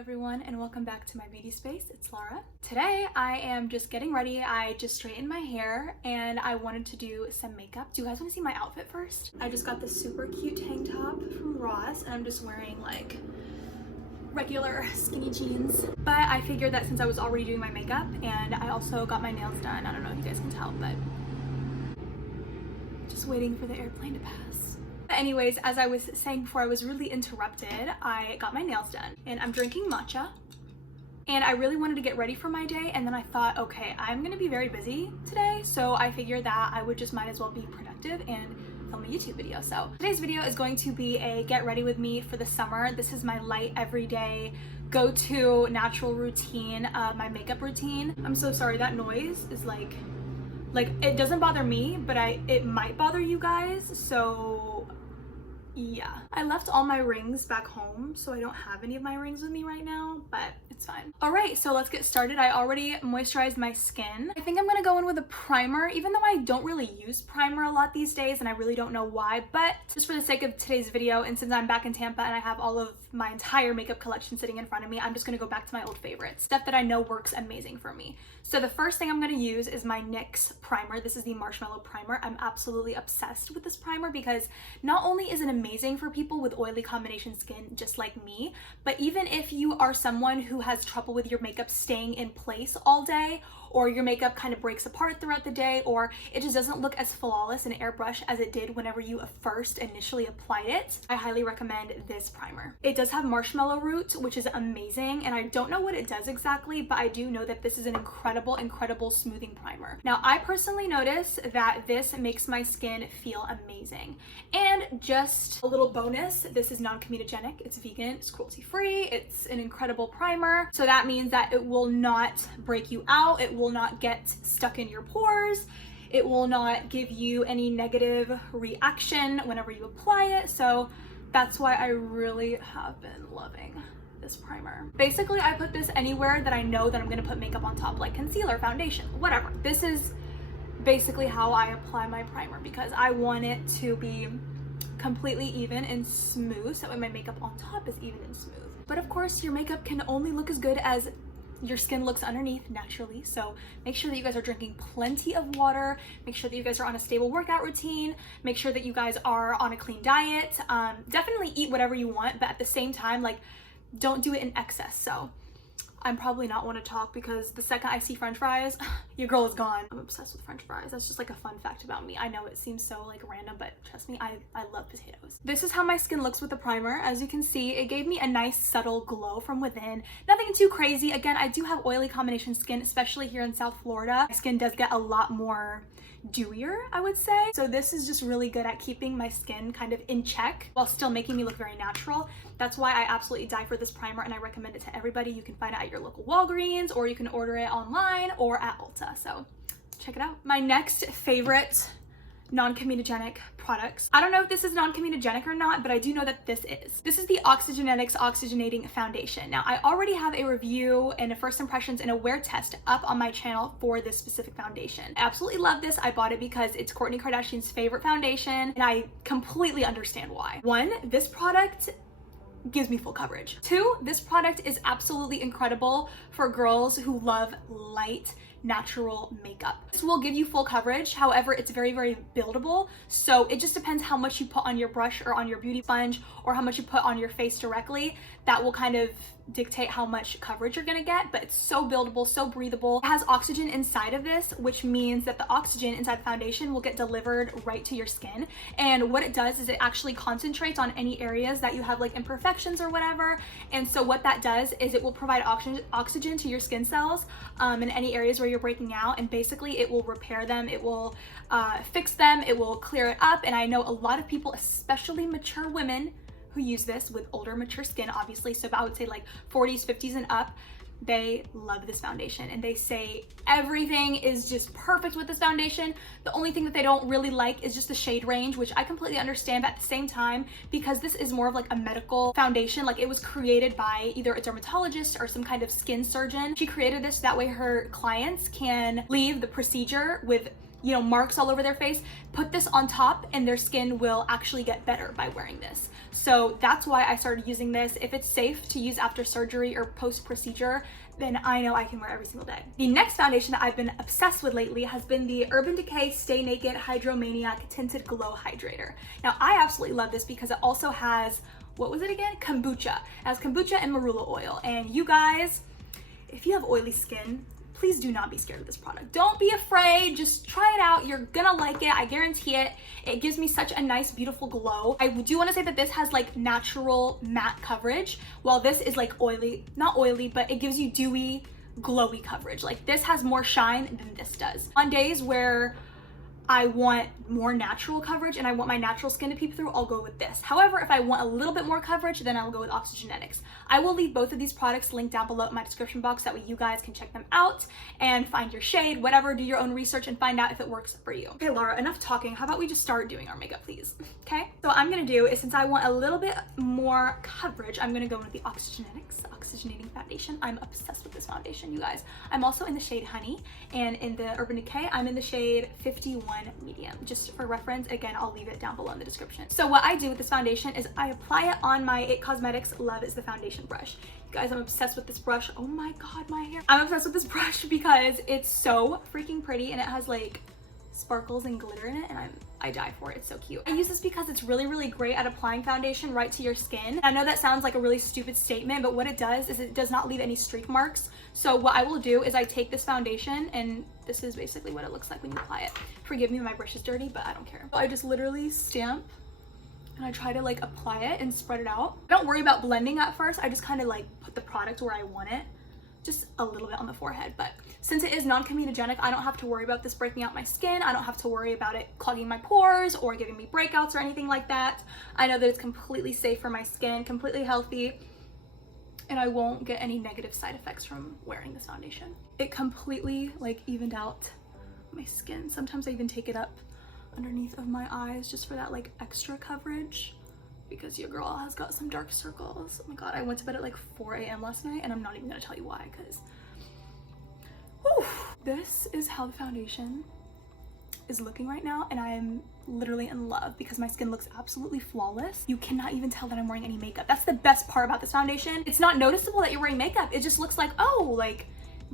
everyone, and welcome back to my beauty space. It's Lara. Today I am just getting ready. I just straightened my hair and I wanted to do some makeup. Do you guys want to see my outfit first? I just got this super cute tank top from Ross and I'm just wearing like regular skinny jeans. But I figured that since I was already doing my makeup and I also got my nails done, I don't know if you guys can tell, but just waiting for the airplane to pass. Anyways, as I was saying before I was really interrupted, I got my nails done and I'm drinking matcha and I really wanted to get ready for my day, and then I thought, okay, I'm gonna be very busy today, so I figured that I would just might as well be productive and film a YouTube video. So today's video is going to be a get ready with me for the summer. This is my light everyday go-to natural routine, my makeup routine. I'm so sorry, that noise is like it doesn't bother me, but it might bother you guys, so yeah. I left all my rings back home, so I don't have any of my rings with me right now, but it's fine. All right, so let's get started. I already moisturized my skin. I think I'm gonna go in with a primer, even though I don't really use primer a lot these days, and I really don't know why, but just for the sake of today's video, and since I'm back in Tampa and I have all of my entire makeup collection sitting in front of me, I'm just gonna go back to my old favorites, stuff that I know works amazing for me. So the first thing I'm gonna use is my NYX Primer. This is the Marshmallow Primer. I'm absolutely obsessed with this primer because not only is it amazing for people with oily combination skin just like me, but even if you are someone who has trouble with your makeup staying in place all day, or your makeup kind of breaks apart throughout the day, or it just doesn't look as flawless and airbrush as it did whenever you first initially applied it, I highly recommend this primer. It does have marshmallow root, which is amazing, and I don't know what it does exactly, but I do know that this is an incredible smoothing primer. Now, I personally notice that this makes my skin feel amazing. And just a little bonus, this is non-comedogenic, it's vegan, it's cruelty-free, it's an incredible primer, so that means that it will not break you out, it will not get stuck in your pores, it will not give you any negative reaction whenever you apply it, so that's why I really have been loving this primer. Basically, I put this anywhere that I know that I'm gonna put makeup on top, like concealer, foundation, whatever. This is basically how I apply my primer because I want it to be completely even and smooth, so that way my makeup on top is even and smooth. But of course, your makeup can only look as good as your skin looks underneath naturally, so make sure that you guys are drinking plenty of water, make sure that you guys are on a stable workout routine, make sure that you guys are on a clean diet. Definitely eat whatever you want, but at the same time, like, don't do it in excess. So I'm probably not one to talk because the second I see french fries, your girl is gone. I'm obsessed with french fries. That's just like a fun fact about me. I know it seems so like random, but trust me, I love potatoes. This is how my skin looks with the primer. As you can see, it gave me a nice subtle glow from within. Nothing too crazy. Again, I do have oily combination skin, especially here in South Florida. My skin does get a lot more dewier, I would say. So this is just really good at keeping my skin kind of in check while still making me look very natural. That's why I absolutely die for this primer and I recommend it to everybody. You can find it at your local Walgreens or you can order it online or at Ulta. So check it out. My next favorite non-comedogenic products. I don't know if this is non-comedogenic or not, but I do know that this is. This is the Oxygenetics Oxygenating Foundation. Now, I already have a review and a first impressions and a wear test up on my channel for this specific foundation. I absolutely love this. I bought it because it's Kourtney Kardashian's favorite foundation, and I completely understand why. One, this product gives me full coverage. Two, this product is absolutely incredible for girls who love light, natural makeup. This will give you full coverage. However, it's very buildable. So it just depends how much you put on your brush or on your beauty sponge or how much you put on your face directly. That will kind of dictate how much coverage you're gonna get, but it's so buildable, so breathable. It has oxygen inside of this, which means that the oxygen inside the foundation will get delivered right to your skin. And what it does is it actually concentrates on any areas that you have like imperfections or whatever. And so what that does is it will provide oxygen to your skin cells in any areas where you're breaking out, and basically it will repair them, it will fix them, it will clear it up. And I know a lot of people, especially mature women, who use this with older mature skin, obviously, so I would say like 40s, 50s and up, they love this foundation and they say everything is just perfect with this foundation. The only thing that they don't really like is just the shade range, which I completely understand, but at the same time, because this is more of like a medical foundation, like it was created by either a dermatologist or some kind of skin surgeon. She created this that way her clients can leave the procedure with you know, marks all over their face, put this on top and their skin will actually get better by wearing this. So that's why I started using this. If it's safe to use after surgery or post-procedure, then I know I can wear every single day. The next foundation that I've been obsessed with lately has been the Urban Decay Stay Naked Hydromaniac Tinted Glow Hydrator. Now I absolutely love this because it also has, what was it again? Kombucha. It has kombucha and marula oil. And you guys, if you have oily skin, please do not be scared of this product. Don't be afraid, just try it out. You're gonna like it, I guarantee it. It gives me such a nice, beautiful glow. I do wanna say that this has like natural matte coverage, while this is like oily, not oily, but it gives you dewy, glowy coverage. Like this has more shine than this does. On days where I want more natural coverage and I want my natural skin to peep through, I'll go with this. However, if I want a little bit more coverage, then I'll go with Oxygenetics. I will leave both of these products linked down below in my description box, that way you guys can check them out and find your shade, whatever, do your own research and find out if it works for you. Okay, Lara, enough talking. How about we just start doing our makeup, please? Okay, so what I'm gonna do is, since I want a little bit more coverage, I'm gonna go with the Oxygenetics Oxygenating Foundation. I'm obsessed with this foundation, you guys. I'm also in the shade Honey, and in the Urban Decay, I'm in the shade 51 Medium. Just for reference, again, I'll leave it down below in the description. So what I do with this foundation is I apply it on my IT Cosmetics Love is the Foundation brush. You guys, I'm obsessed with this brush. Oh my god, my hair. I'm obsessed with this brush because it's so freaking pretty and it has like sparkles and glitter in it, and I die for it. It's so cute. I use this because it's really, really great at applying foundation right to your skin. I know that sounds like a really stupid statement, but what it does is it does not leave any streak marks. So what I will do is I take this foundation, and this is basically what it looks like when you apply it. Forgive me, my brush is dirty, but I don't care. I just literally stamp and I try to like apply it and spread it out. I don't worry about blending at first. I just kind of like put the product where I want it, just a little bit on the forehead. But since it is non-comedogenic, I don't have to worry about this breaking out my skin. I don't have to worry about it clogging my pores or giving me breakouts or anything like that. I know that it's completely safe for my skin, completely healthy, and I won't get any negative side effects from wearing this foundation. It completely like evened out my skin. Sometimes I even take it up underneath of my eyes just for that like extra coverage, because your girl has got some dark circles. Oh my god, I went to bed at like 4 a.m. last night, and I'm not even gonna tell you why, because this is how the foundation is looking right now, and I am literally in love because my skin looks absolutely flawless. You cannot even tell that I'm wearing any makeup. That's the best part about this foundation. It's not noticeable that you're wearing makeup. It just looks like, oh, like,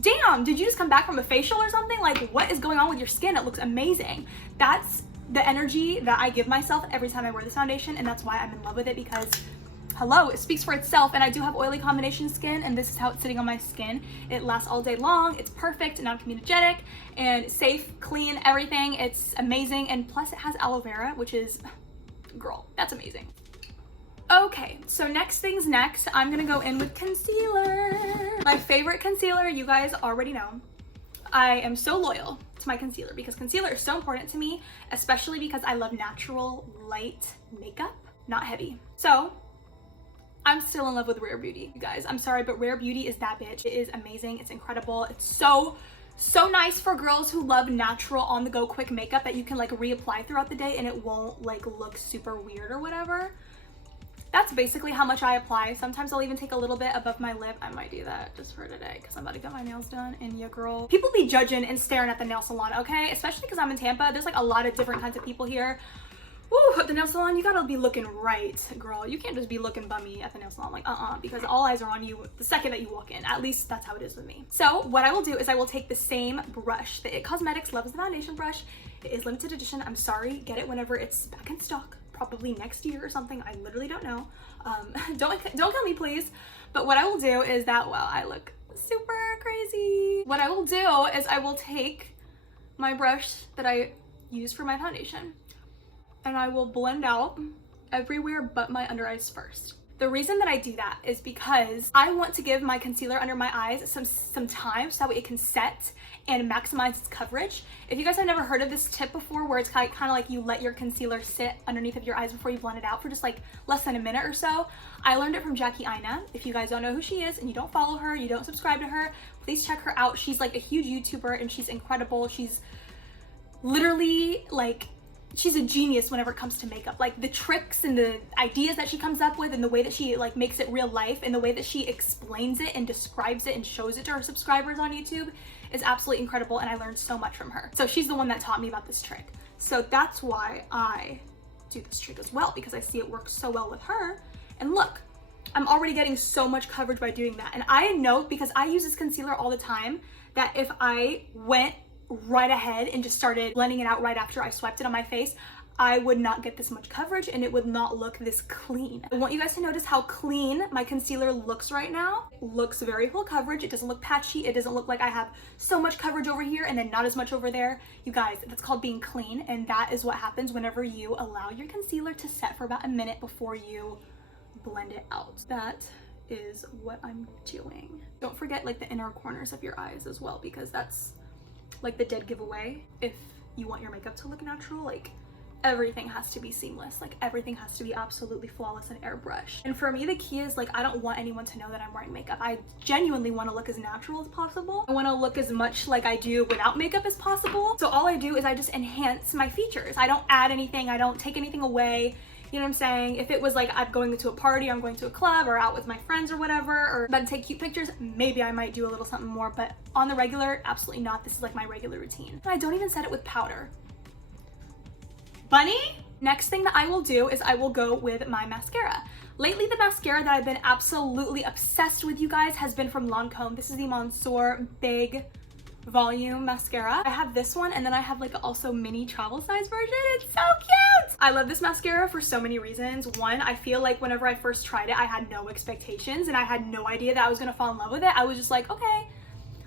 damn, did you just come back from a facial or something? Like, what is going on with your skin? It looks amazing. That's the energy that I give myself every time I wear this foundation, and that's why I'm in love with it, because hello, it speaks for itself. And I do have oily combination skin, and this is how it's sitting on my skin. It lasts all day long. It's perfect, non-comedogenic and safe, clean, everything. It's amazing, and plus it has aloe vera, which is, girl, that's amazing. Okay, so next things next, I'm gonna go in with concealer. My favorite concealer, you guys already know. I am so loyal to my concealer because concealer is so important to me, especially because I love natural, light makeup, not heavy. So I'm still in love with Rare Beauty, you guys. I'm sorry, but Rare Beauty is that bitch. It is amazing. It's incredible. It's so nice for girls who love natural, on-the-go, quick makeup that you can like reapply throughout the day and it won't like look super weird or whatever. That's basically how much I apply. Sometimes I'll even take a little bit above my lip. I might do that just for today because I'm about to get my nails done, and your girl, people be judging and staring at the nail salon, okay? Especially because I'm in Tampa. There's like a lot of different kinds of people here. Woo, at the nail salon, you gotta be looking right, girl. You can't just be looking bummy at the nail salon, like because all eyes are on you the second that you walk in. At least that's how it is with me. So what I will do is I will take the same brush, the IT Cosmetics Love is the Foundation brush. It is limited edition. I'm sorry, get it whenever it's back in stock. Probably next year or something. I literally don't know. Don't kill me, please. But what I will do is that, well, I look super crazy. What I will do is I will take my brush that I use for my foundation, and I will blend out everywhere but my under eyes first. The reason that I do that is because I want to give my concealer under my eyes some time so that way it can set and maximize its coverage. If you guys have never heard of this tip before, where it's kind of like you let your concealer sit underneath of your eyes before you blend it out for just like less than a minute or so, I learned it from Jackie Aina. If you guys don't know who she is and you don't follow her, you don't subscribe to her, please check her out. She's like a huge YouTuber and she's incredible. She's literally like, she's a genius whenever it comes to makeup. Like the tricks and the ideas that she comes up with and the way that she like makes it real life and the way that she explains it and describes it and shows it to her subscribers on YouTube is absolutely incredible, and I learned so much from her. So she's the one that taught me about this trick. So that's why I do this trick as well, because I see it works so well with her. And look, I'm already getting so much coverage by doing that. And I know, because I use this concealer all the time, that if I went right ahead and just started blending it out right after I swiped it on my face, I would not get this much coverage and it would not look this clean. I want you guys to notice how clean my concealer looks right now. It looks very full coverage. It doesn't look patchy. It doesn't look like I have so much coverage over here and then not as much over there. You guys, that's called being clean, and that is what happens whenever you allow your concealer to set for about a minute before you blend it out. That is what I'm doing. Don't forget like the inner corners of your eyes as well, because that's like the dead giveaway. If you want your makeup to look natural, like everything has to be seamless, like everything has to be absolutely flawless and airbrushed. And for me, the key is like, I don't want anyone to know that I'm wearing makeup. I genuinely want to look as natural as possible. I want to look as much like I do without makeup as possible. So all I do is I just enhance my features. I don't add anything, I don't take anything away. You know what I'm saying? If it was like I'm going to a party, I'm going to a club or out with my friends or whatever, or about to take cute pictures, maybe I might do a little something more, but on the regular, absolutely not. This is like my regular routine. And I don't even set it with powder. Bunny? Next thing that I will do is I will go with my mascara. Lately, the mascara that I've been absolutely obsessed with, you guys, has been from Lancôme. This is the Monsieur Big Volume Mascara. I have this one, and then I have like also mini travel size version. It's so cute! I love this mascara for so many reasons. One, I feel like whenever I first tried it, I had no expectations and I had no idea that I was gonna fall in love with it. I was just like, okay,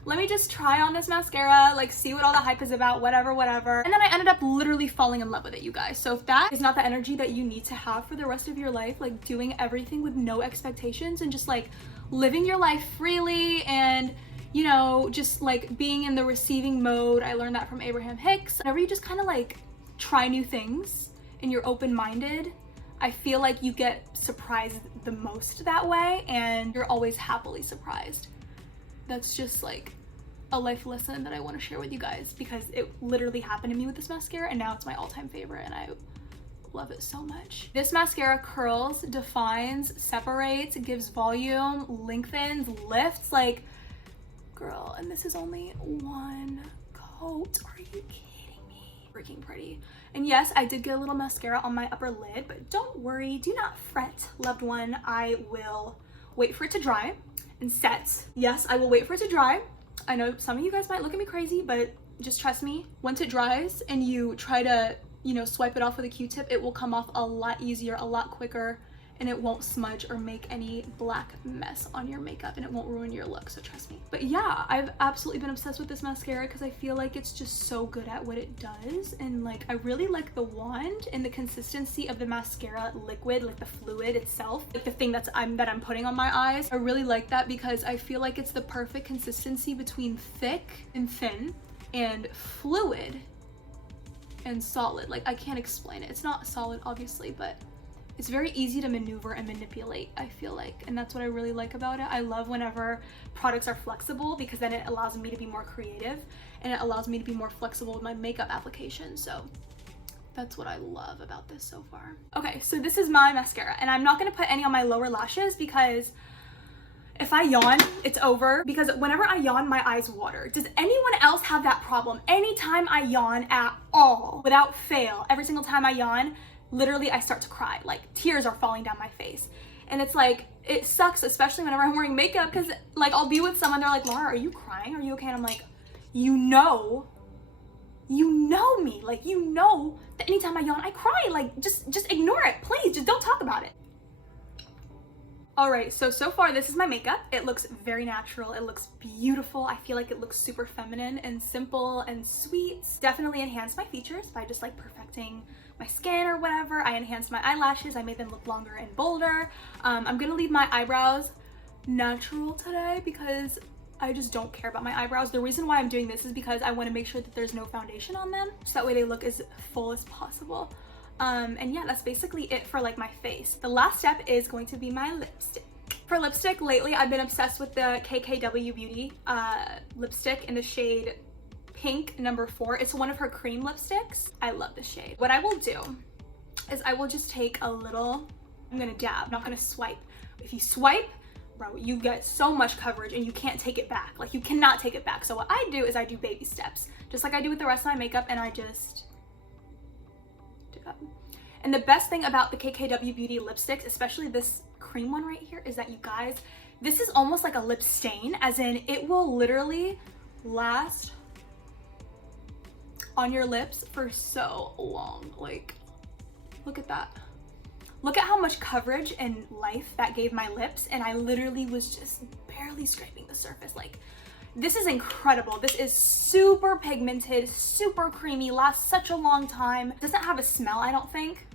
let me just try on this mascara, like see what all the hype is about, whatever. And then I ended up literally falling in love with it, you guys. So if that is not the energy that you need to have for the rest of your life, like doing everything with no expectations and just like living your life freely and, you know, just like being in the receiving mode. I learned that from Abraham Hicks. Whenever you just kind of like try new things and you're open-minded, I feel like you get surprised the most that way, and you're always happily surprised. That's just like a life lesson that I want to share with you guys, because it literally happened to me with this mascara and now it's my all-time favorite and I love it so much. This mascara curls, defines, separates, gives volume, lengthens, lifts, like, girl, and this is only one coat. Are you kidding me? Freaking pretty. And yes, I did get a little mascara on my upper lid, but don't worry, do not fret, loved one. I will wait for it to dry and set. Yes, I will wait for it to dry. I know some of you guys might look at me crazy, but just trust me. Once it dries and you try to, you know, swipe it off with a Q-tip, it will come off a lot easier, a lot quicker, and it won't smudge or make any black mess on your makeup, and it won't ruin your look, so trust me. But yeah, I've absolutely been obsessed with this mascara because I feel like it's just so good at what it does, and like I really like the wand and the consistency of the mascara liquid, like the fluid itself, like the thing that I'm putting on my eyes. I really like that because I feel like it's the perfect consistency between thick and thin and fluid and solid. Like, I can't explain it. It's not solid, obviously, but it's very easy to maneuver and manipulate, I feel like, and that's what I really like about it. I love whenever products are flexible because then it allows me to be more creative and it allows me to be more flexible with my makeup application. So that's what I love about this so far. Okay, so this is my mascara, and I'm not gonna put any on my lower lashes because if I yawn, it's over. Because whenever I yawn, my eyes water. Does anyone else have that problem? Anytime I yawn at all, without fail, every single time I yawn, literally I start to cry, like tears are falling down my face. And it's like, it sucks, especially whenever I'm wearing makeup, because like I'll be with someone, they're like, Lara, are you crying? Are you okay? And I'm like, you know me, like, you know that anytime I yawn, I cry. Like, just ignore it, please, just don't talk about it. All right, so far this is my makeup. It looks very natural. It looks beautiful. I feel like it looks super feminine and simple and sweet. Definitely enhanced my features by just like perfecting my skin or whatever. I enhanced my eyelashes. I made them look longer and bolder. I'm gonna leave my eyebrows natural today because I just don't care about my eyebrows. The reason why I'm doing this is because I want to make sure that there's no foundation on them, so that way they look as full as possible. And yeah, that's basically it for like my face. The last step is going to be my lipstick. For lipstick, lately I've been obsessed with the KKW Beauty lipstick in the shade Pink number 4. It's one of her cream lipsticks. I love this shade. What I will do is I will just take a little, I'm gonna dab, not gonna swipe. If you swipe, bro, you get so much coverage and you can't take it back. Like, you cannot take it back. So what I do is I do baby steps, just like I do with the rest of my makeup, and I just do that. And the best thing about the KKW Beauty lipsticks, especially this cream one right here, is that, you guys, this is almost like a lip stain, as in it will literally last on your lips for so long. Like, look at that. Look at how much coverage and life that gave my lips, and I literally was just barely scraping the surface. Like, this is incredible. This is super pigmented, super creamy, lasts such a long time. Doesn't have a smell, I don't think.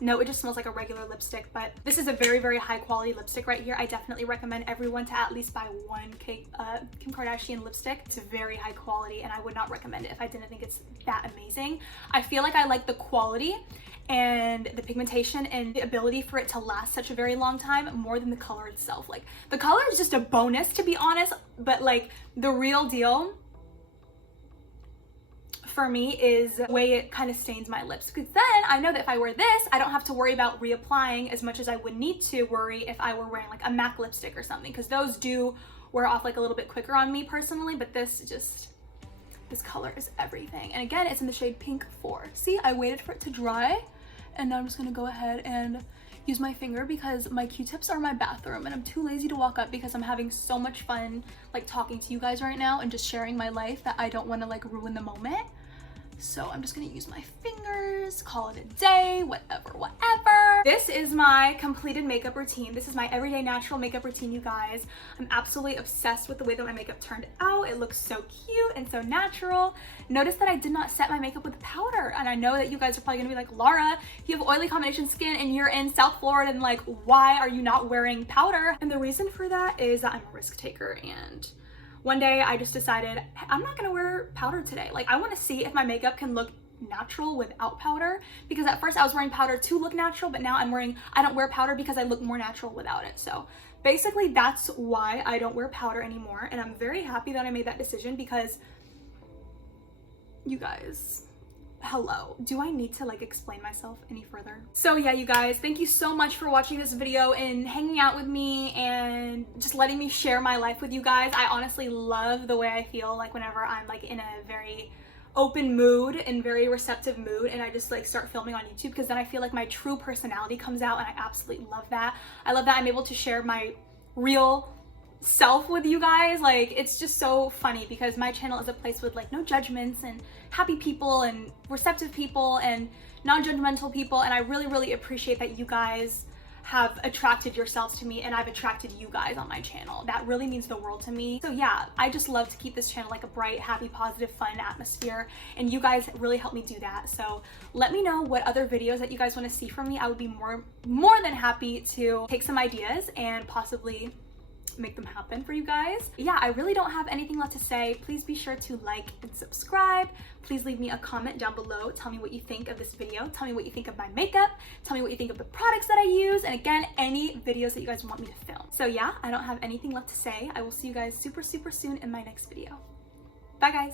No, it just smells like a regular lipstick, but this is a very, very high quality lipstick right here. I definitely recommend everyone to at least buy one Kim Kardashian lipstick. It's very high quality, and I would not recommend it if I didn't think it's that amazing. I feel like I like the quality and the pigmentation and the ability for it to last such a very long time more than the color itself. Like, the color is just a bonus, to be honest, but like the real deal for me is the way it kind of stains my lips, because then I know that if I wear this, I don't have to worry about reapplying as much as I would need to worry if I were wearing like a MAC lipstick or something, because those do wear off like a little bit quicker on me personally, but this color is everything. And again, it's in the shade Pink 4. See, I waited for it to dry, and now I'm just gonna go ahead and use my finger because my Q-tips are in my bathroom and I'm too lazy to walk up because I'm having so much fun like talking to you guys right now and just sharing my life that I don't want to like ruin the moment. So I'm just gonna use my fingers, call it a day, whatever. This is my completed makeup routine. This is my everyday natural makeup routine, you guys. I'm absolutely obsessed with the way that my makeup turned out. It looks so cute and so natural. Notice that I did not set my makeup with powder. And I know that you guys are probably gonna be like, Lara, you have oily combination skin and you're in South Florida, and like, why are you not wearing powder? And the reason for that is that I'm a risk taker, and one day I just decided I'm not gonna wear powder today. Like, I wanna see if my makeup can look natural without powder, because at first I was wearing powder to look natural, but now I don't wear powder because I look more natural without it. So basically that's why I don't wear powder anymore, and I'm very happy that I made that decision because, you guys, hello, do I need to like explain myself any further? So yeah, you guys, thank you so much for watching this video and hanging out with me and just letting me share my life with you guys. I honestly love the way I feel like whenever I'm like in a very open mood and very receptive mood and I just like start filming on YouTube, because then I feel like my true personality comes out, and I absolutely love that. I love that I'm able to share my real self with you guys. Like, it's just so funny because my channel is a place with like no judgments and happy people and receptive people and non-judgmental people, and I really, really appreciate that you guys have attracted yourselves to me and I've attracted you guys on my channel. That really means the world to me. So yeah, I just love to keep this channel like a bright, happy, positive, fun atmosphere, and you guys really help me do that. So let me know what other videos that you guys want to see from me. I would be more than happy to take some ideas and possibly make them happen for you guys. Yeah, I really don't have anything left to say. Please be sure to like and subscribe. Please leave me a comment down below. Tell me what you think of this video. Tell me what you think of my makeup. Tell me what you think of the products that I use. And again, any videos that you guys want me to film. So yeah, I don't have anything left to say. I will see you guys super, super soon in my next video. Bye guys.